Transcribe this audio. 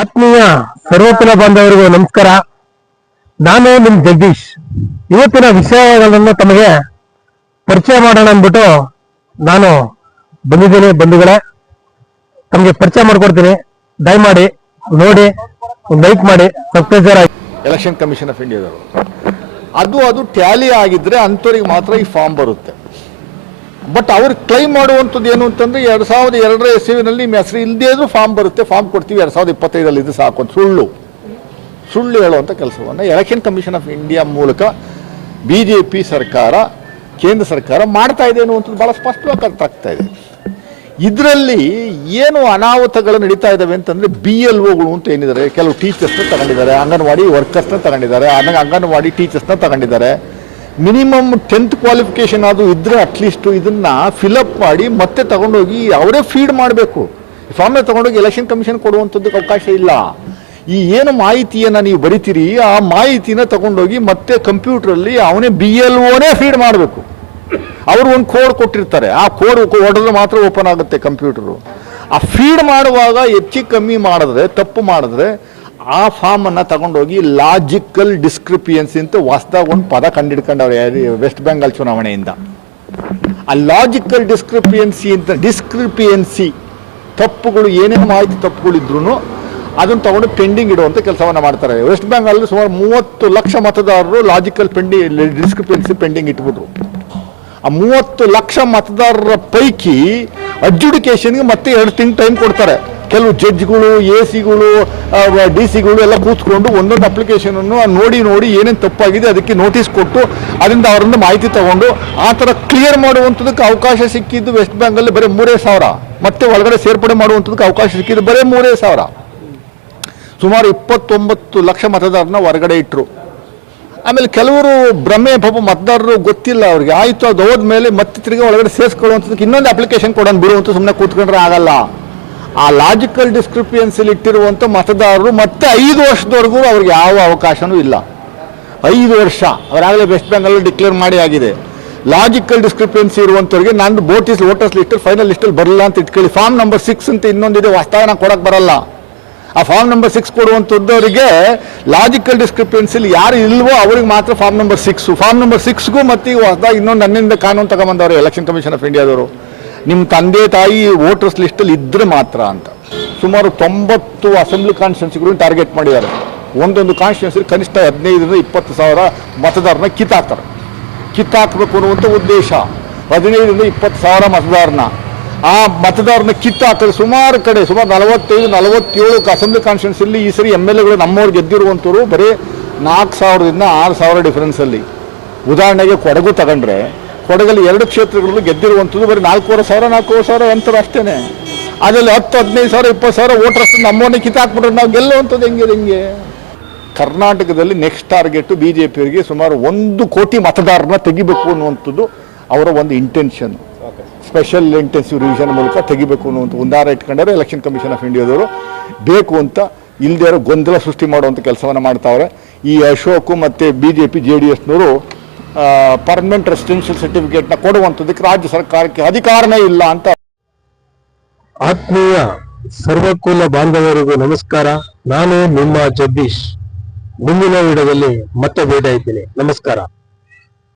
ಆತ್ಮೀಯ ಸರ್ವಕುಲ ಬಾಂಧವರಿಗೂ ನಮಸ್ಕಾರ. ನಾನು ನಿಮ್ ಜಗದೀಶ್. ಇವತ್ತಿನ ವಿಷಯಗಳನ್ನು ತಮಗೆ ಪರಿಚಯ ಮಾಡೋಣ ಅಂದ್ಬಿಟ್ಟು ನಾನು ಬಂದಿದ್ದೇನೆ. ಬಂಧುಗಳೇ, ತಮಗೆ ಪರಿಚಯ ಮಾಡ್ಕೊಡ್ತೀನಿ. ದಯಮಾಡಿ ನೋಡಿ, ಲೈಕ್ ಮಾಡಿ, ಸಬ್ಸ್ಕ್ರೈಬರ್ ಆಗಿ. ಎಲೆಕ್ಷನ್ ಕಮಿಷನ್ ಆಫ್ ಇಂಡಿಯಾದವರು ಅದು ಟ್ಯಾಲಿ ಆಗಿದ್ರೆ ಅಂಥವ್ರಿಗೆ ಮಾತ್ರ ಈ ಫಾರ್ಮ್ ಬರುತ್ತೆ. ಬಟ್ ಅವ್ರು ಕ್ಲೈಮ್ ಮಾಡುವಂಥದ್ದು ಏನು ಅಂತಂದ್ರೆ 2002 ಇಸ್ವಿನಲ್ಲಿ ನಿಮ್ಮ ಹೆಸರು ಇಲ್ಲದೇ ಇದ್ರೂ ಫಾರ್ಮ್ ಬರುತ್ತೆ, ಫಾರ್ಮ್ ಕೊಡ್ತೀವಿ 2025 ಇದು ಸಾಕು ಅಂತ ಸುಳ್ಳು ಹೇಳುವಂಥ ಕೆಲಸವನ್ನು ಎಲೆಕ್ಷನ್ ಕಮಿಷನ್ ಆಫ್ ಇಂಡಿಯಾ ಮೂಲಕ BJP ಸರ್ಕಾರ, ಕೇಂದ್ರ ಸರ್ಕಾರ ಮಾಡ್ತಾ ಇದೆ ಅನ್ನುವಂಥದ್ದು ಭಾಳ ಸ್ಪಷ್ಟವಾಗಿ ಅರ್ಥ ಇದೆ. ಇದರಲ್ಲಿ ಏನು ಅನಾಹುತಗಳು ನಡೀತಾ ಇದ್ದಾವೆ ಅಂತಂದರೆ BLOಗಳು ಅಂತ ಏನಿದ್ದಾರೆ, ಕೆಲವು ಟೀಚರ್ಸ್ನ ತಗೊಂಡಿದ್ದಾರೆ, ಅಂಗನವಾಡಿ ವರ್ಕರ್ಸ್ನ ತಗೊಂಡಿದ್ದಾರೆ, ಅಂಗನವಾಡಿ ಟೀಚರ್ಸ್ನ ತಗೊಂಡಿದ್ದಾರೆ. ಮಿನಿಮಮ್ 10th ಕ್ವಾಲಿಫಿಕೇಶನ್ ಅದು ಇದ್ರೆ ಅಟ್ಲೀಸ್ಟ್ ಇದನ್ನ ಫಿಲಪ್ ಮಾಡಿ ಮತ್ತೆ ತಗೊಂಡೋಗಿ ಅವರೇ ಫೀಡ್ ಮಾಡಬೇಕು. ಫಾರ್ಮ್ನ ತಗೊಂಡೋಗಿ ಎಲೆಕ್ಷನ್ ಕಮಿಷನ್ ಕೊಡುವಂಥದ್ದಕ್ಕೆ ಅವಕಾಶ ಇಲ್ಲ. ಈ ಏನು ಮಾಹಿತಿಯನ್ನು ನೀವು ಬರಿತೀರಿ ಆ ಮಾಹಿತಿನ ತಗೊಂಡೋಗಿ ಮತ್ತೆ ಕಂಪ್ಯೂಟ್ರಲ್ಲಿ ಅವನೇ BLOನೇ ಫೀಡ್ ಮಾಡಬೇಕು. ಅವರು ಒಂದು ಕೋಡ್ ಕೊಟ್ಟಿರ್ತಾರೆ, ಆ ಕೋಡ್ ಹೊಡೆದ್ರೆ ಮಾತ್ರ ಓಪನ್ ಆಗುತ್ತೆ ಕಂಪ್ಯೂಟರು. ಆ ಫೀಡ್ ಮಾಡುವಾಗ ಹೆಚ್ಚು ಕಮ್ಮಿ ಮಾಡಿದ್ರೆ, ತಪ್ಪು ಮಾಡಿದ್ರೆ ಆ ಫಾರ್ಮನ್ನು ತಗೊಂಡೋಗಿ ಲಾಜಿಕಲ್ ಡಿಸ್ಕ್ರಿಪಿಯನ್ಸಿ ಅಂತ ಹೊಸದಾಗ ಒಂದು ಪದ ಕಂಡಿಡ್ಕೊಂಡವ್ರೆ ವೆಸ್ಟ್ ಬೆಂಗಾಲ್ ಚುನಾವಣೆಯಿಂದ. ಆ ಲಾಜಿಕಲ್ ಡಿಸ್ಕ್ರಿಪಿಯನ್ಸಿ ತಪ್ಪುಗಳು, ಏನೇನು ಮಾಹಿತಿ ತಪ್ಪುಗಳಿದ್ರು ಅದನ್ನು ತಗೊಂಡು ಪೆಂಡಿಂಗ್ ಇಡುವಂಥ ಕೆಲಸವನ್ನು ಮಾಡ್ತಾರೆ. ವೆಸ್ಟ್ ಬೆಂಗಾಲಲ್ಲಿ ಸುಮಾರು 30 ಲಕ್ಷ ಮತದಾರರು ಲಾಜಿಕಲ್ ಡಿಸ್ಕ್ರಿಪಿಯನ್ಸಿ ಪೆಂಡಿಂಗ್ ಇಟ್ಬಿಟ್ರು. ಆ 30 ಲಕ್ಷ ಮತದಾರರ ಪೈಕಿ ಅಡ್ಜುಡಿಕೇಶನ್ಗೆ ಮತ್ತೆ 2 ತಿಂಗಳು ಟೈಮ್ ಕೊಡ್ತಾರೆ. ಕೆಲವು ಜಡ್ಜ್ಗಳು, ACಗಳು, DC ಎಲ್ಲ ಕೂತ್ಕೊಂಡು ಒಂದೊಂದು ಅಪ್ಲಿಕೇಶನನ್ನು ನೋಡಿ ಏನೇನು ತಪ್ಪಾಗಿದೆ ಅದಕ್ಕೆ ನೋಟಿಸ್ ಕೊಟ್ಟು ಅದರಿಂದ ಅವರಿಂದ ಮಾಹಿತಿ ತಗೊಂಡು ಆ ಥರ ಕ್ಲಿಯರ್ ಮಾಡುವಂಥದ್ದಕ್ಕೆ ಅವಕಾಶ ಸಿಕ್ಕಿದ್ದು ವೆಸ್ಟ್ ಬೆಂಗಾಲ್ ಬರೀ 3,000. ಮತ್ತೆ ಒಳಗಡೆ ಸೇರ್ಪಡೆ ಮಾಡುವಂಥದ್ದಕ್ಕೆ ಅವಕಾಶ ಸಿಕ್ಕಿದ್ದು ಬರೀ 3,000. ಸುಮಾರು 29 ಲಕ್ಷ ಮತದಾರನ ಹೊರಗಡೆ ಇಟ್ಟರು. ಆಮೇಲೆ ಕೆಲವರು ಭ್ರಮೆ, ಪಾಪ ಮತದಾರರು ಗೊತ್ತಿಲ್ಲ ಅವ್ರಿಗೆ, ಆಯಿತು ಅದು ಹೋದ್ಮೇಲೆ ಮತ್ತೆ ತಿರುಗಿ ಒಳಗಡೆ ಸೇರಿಸ್ಕೊಳ್ಳುವಂಥದ್ದಕ್ಕೆ ಇನ್ನೊಂದು ಅಪ್ಲಿಕೇಶನ್ ಕೊಡೋಣ ಬಿಡುವಂಥ ಸುಮ್ಮನೆ ಕೂತ್ಕೊಂಡ್ರೆ ಆಗಲ್ಲ. ಆ ಲಾಜಿಕಲ್ ಡಿಸ್ಕ್ರಿಪಿಯನ್ಸಿಲಿ ಇಟ್ಟಿರುವಂಥ ಮತದಾರರು ಮತ್ತೆ 5 ವರ್ಷದವರೆಗೂ ಅವ್ರಿಗೆ ಯಾವ ಅವಕಾಶನೂ ಇಲ್ಲ. 5 ವರ್ಷ ಅವರಾಗಲೇ ವೆಸ್ಟ್ ಬೆಂಗಾಲ್ ಡಿಕ್ಲೇರ್ ಮಾಡಿ ಆಗಿದೆ. ಲಾಜಿಕಲ್ ಡಿಸ್ಕ್ರಿಪಿಯನ್ಸಿ ಇರುವಂಥವ್ರಿಗೆ ನಂದು ವೋಟರ್ಸ್ ಲಿಸ್ಟ್ ಫೈನಲ್ ಲಿಸ್ಟಲ್ಲಿ ಬರಲ್ಲ ಅಂತ ಇಟ್ಕೊಳ್ಳಿ. ಫಾರ್ಮ್ ನಂಬರ್ 6 ಅಂತ ಇನ್ನೊಂದಿದೆ, ಹೊಸದಾಗಿ ನಾನು ಕೊಡೋಕ್ಕೆ ಬರಲ್ಲ. ಆ ಫಾರ್ಮ್ ನಂಬರ್ 6 ಕೊಡುವಂಥದ್ದವರಿಗೆ ಲಾಜಿಕಲ್ ಡಿಸ್ಕ್ರಿಪಿಯನ್ಸಿಲಿ ಯಾರು ಇಲ್ವೋ ಅವ್ರಿಗೆ ಮಾತ್ರ ಫಾರ್ಮ್ ನಂಬರ್ 6. ಫಾರ್ಮ್ ನಂಬರ್ 6ಗೂ ಮತ್ತೆ ಈಗ ಹೊಸದಾಗಿ ಇನ್ನೊಂದು ನನ್ನಿಂದ ಕಾನೂನು ತಗೊಂಬಂದವರು ಎಲೆಕ್ಷನ್ ಕಮಿಷನ್ ಆಫ್ ಇಂಡಿಯಾದವರು. ನಿಮ್ಮ ತಂದೆ ತಾಯಿ ವೋಟರ್ಸ್ ಲಿಸ್ಟಲ್ಲಿ ಇದ್ದರೆ ಮಾತ್ರ ಅಂತ. ಸುಮಾರು 90 ಅಸೆಂಬ್ಲಿ ಕಾನ್ಸ್ಟಿಟ್ಯೂನ್ಸಿಗಳನ್ನು ಟಾರ್ಗೆಟ್ ಮಾಡಿದ್ದಾರೆ. ಒಂದೊಂದು ಕಾನ್ಸ್ಟಿಟ್ಯೂನ್ಸಿ ಕನಿಷ್ಠ 15,000 20,000 ಮತದಾರನ ಕಿತ್ತಾಕಬೇಕು ಅನ್ನುವಂಥ ಉದ್ದೇಶ. 15,000 20,000 ಮತದಾರನ ಆ ಮತದಾರನ ಕಿತ್ತಾಕಿದ್ರೆ ಸುಮಾರು ಕಡೆ ಸುಮಾರು 45-47 ಅಸೆಂಬ್ಲಿ ಕಾನ್ಸ್ಟಿಟ್ಯೂನ್ಸಿಯಲ್ಲಿ ಈ ಸರಿ MLAಗಳು ನಮ್ಮವ್ರು ಗೆದ್ದಿರುವಂಥವ್ರು ಬರೀ 4,000ದಿಂದ 6,000 ಡಿಫರೆನ್ಸಲ್ಲಿ. ಉದಾಹರಣೆಗೆ ಕೊಡಗು ತಗೊಂಡ್ರೆ, ಕೊಡಗಲ್ಲಿ 2 ಕ್ಷೇತ್ರಗಳಲ್ಲಿ ಗೆದ್ದಿರುವಂಥದ್ದು ಬರೀ 4,500 ಅಂತಾರೆ ಅಷ್ಟೇ. ಅದರಲ್ಲಿ 10-15,000 20,000 ವೋಟರ್ಸ್ ನಮ್ಮವನ್ನೇ ಕಿತ್ತಾಕ್ಬಿಟ್ರೆ ನಾವು ಗೆಲ್ಲುವಂಥದ್ದು ಹೆಂಗೆ? ಕರ್ನಾಟಕದಲ್ಲಿ ನೆಕ್ಸ್ಟ್ ಟಾರ್ಗೆಟ್ BJPಯವರಿಗೆ ಸುಮಾರು 1 ಕೋಟಿ ಮತದಾರರನ್ನ ತೆಗಿಬೇಕು ಅನ್ನುವಂಥದ್ದು ಅವರ ಒಂದು ಇಂಟೆನ್ಷನ್. ಸ್ಪೆಷಲ್ ಇಂಟೆನ್ಸಿವ್ ರಿವಿಷನ್ ಮೂಲಕ ತೆಗಿಬೇಕು ಅನ್ನುವಂಥ ಉದಾರ ಇಟ್ಕೊಂಡಾರೆ ಎಲೆಕ್ಷನ್ ಕಮಿಷನ್ ಆಫ್ ಇಂಡಿಯಾದವರು. ಬೇಕು ಅಂತ ಇಲ್ಲದೇ ಇರೋ ಗೊಂದಲ ಸೃಷ್ಟಿ ಮಾಡುವಂಥ ಕೆಲಸವನ್ನು ಮಾಡ್ತಾವ್ರೆ. ಈ ಅಶೋಕ್ ಮತ್ತು BJP JDSನವರು ಪರ್ಮನೆಂಟ್ ರೆಸಿಡೆನ್ಷಿಯಲ್ ಸರ್ಟಿಫಿಕೇಟ್ನ ಕೊಡುವಂಥದ್ದಕ್ಕೆ ರಾಜ್ಯ ಸರ್ಕಾರಕ್ಕೆ ಅಧಿಕಾರನೇ ಇಲ್ಲ ಅಂತ. ಆತ್ಮೀಯ ಸರ್ವಕುಲ ಬಾಂಧವರಿಗೂ ನಮಸ್ಕಾರ. ನಾನು ನಿಮ್ಮ ಜಗದೀಶ್. ಮುಂದಿನ ವಿಡಿಯೋದಲ್ಲಿ ಮತ್ತೆ ಭೇಟಿ ಆಯ್ತೀನಿ. ನಮಸ್ಕಾರ.